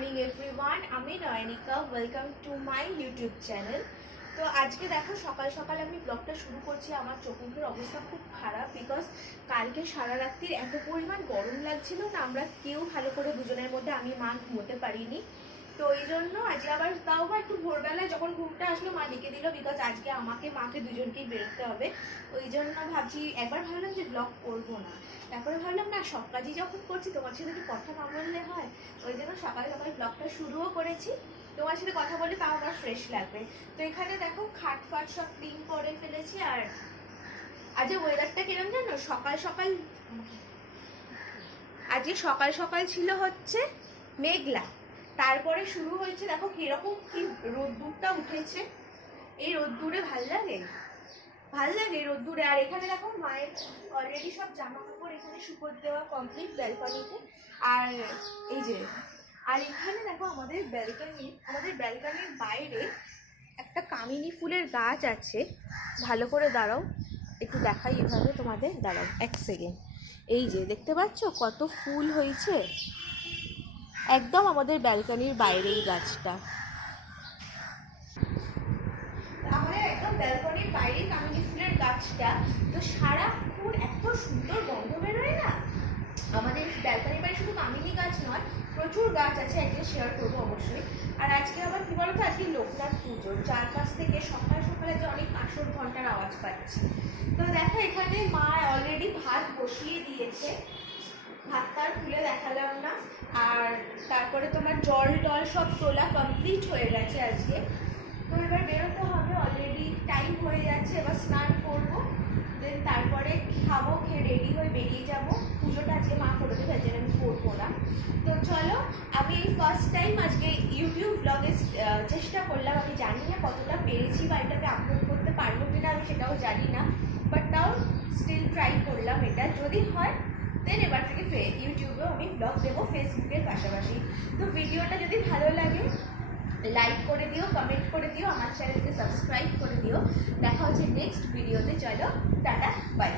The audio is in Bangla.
মর্নিং এভরিওয়ান, আমি Nayanika. Welcome to my YouTube channel. তো আজকে দেখো সকাল সকাল আমি ব্লগটা শুরু করছি। আমার চোখ মুখের অবস্থা খুব খারাপ, বিকজ কালকে সারা রাত্রির এত পরিমাণ গরম লাগছিল না, আমরা কেউ ভালো করে দুজনের মধ্যে আমি মা ঘুমোতে পারিনি। তো এই জন্য আজকে আবার তাও বা একটু ভোরবেলায় যখন ঘুমটা আসলো মা ডেকে দিল, বিকজ আজকে আমাকে মাকে দুজনকেই বেরোতে হবে। ওই জন্য ভাবছি, একবার ভাবলাম যে ব্লগ করবো না, তারপরে ভাবলাম না, সব কাজই যখন করছি তোমার সাথে একটু কথা না বললে হয়। ওই জন্য সকাল সকাল ব্লগটা শুরুও করেছি। তোমার সাথে কথা বলে তাও আমার ফ্রেশ লাগবে। তো এখানে দেখো খাট ফাট সব ক্লিন করে ফেলেছি। আর আজকে ওয়েদারটা কিরম জানো, সকাল সকাল আজকে সকাল সকাল ছিল হচ্ছে মেঘলা, তারপরে শুরু হয়েছে দেখো কিরকম কি রোদ্দুরটা উঠেছে। এই রোদ্দুরে ভাল লাগে, ভাল লাগে রোদ্দুরে। আর এখানে দেখো মায়ের অলরেডি সব জামা কাপড় এখানে শুকোতে দেওয়া কমপ্লিট ব্যালকনিতে। আর এই যে, আর এখানে দেখো আমাদের ব্যালকনির বাইরে একটা কামিনী ফুলের গাছ আছে। ভালো করে দাঁড়াও, একটু দেখাই এভাবে তোমাদের, দাঁড়াও এক সেকেন্ড। এই যে দেখতে পাচ্ছ কত ফুল হয়েছে, একদম আমাদের ব্যালকনির বাইরেই গাছটা। আমাদের একদম ব্যালকনির বাইরে কামিনী ফুলের গাছটা। তো সারাক্ষণ এত সুন্দর গন্ধ বেরোয় না। আমাদের ব্যালকনির বাইরে শুধু কামিনী গাছ নয়, প্রচুর গাছ আছে, একদিন শেয়ার করবো অবশ্যই। আর আজকে আবার কি বলতো, আজকে লোকনাথ পুজো, চারপাশ থেকে সকাল সকালে যে অনেক আসর ঘন্টার আওয়াজ পাচ্ছি। তো দেখো এখানে মা অলরেডি ভাত বসিয়ে দিয়েছে, ভাতটা আর খুলে দেখালাম না। আর তারপরে তোমার জল টল সব তোলা কমপ্লিট হয়ে গেছে আজকে। তো এবার বেরোতে হবে, অলরেডি টাইম হয়ে যাচ্ছে। এবার স্নান করবো, দেন তারপরে খাবো, খেয়ে রেডি হয়ে বেরিয়ে যাব। পুজোটা আজকে মা করে দেবে, তাই জন্য আমি করবো না। তো চলো, আমি ফার্স্ট টাইম আজকে ইউটিউব ব্লগে চেষ্টা করলাম। আমি জানি না কতটা পেরেছি বা এটাকে আপলোড করতে পারবো কিনা, আমি সেটাও জানি না, বাট তাও স্টিল ট্রাই করলাম। এটা যদি হয় দেন এবার থেকে ইউটিউবেও আমি ব্লগ দেবো, ফেসবুকের পাশাপাশি। তো ভিডিওটা যদি ভালো লাগে লাইক করে দিও, কমেন্ট করে দিও, আমার চ্যানেলকে সাবস্ক্রাইব করে দিও। দেখা হচ্ছে নেক্সট ভিডিওতে। চলো টাটা, বাই।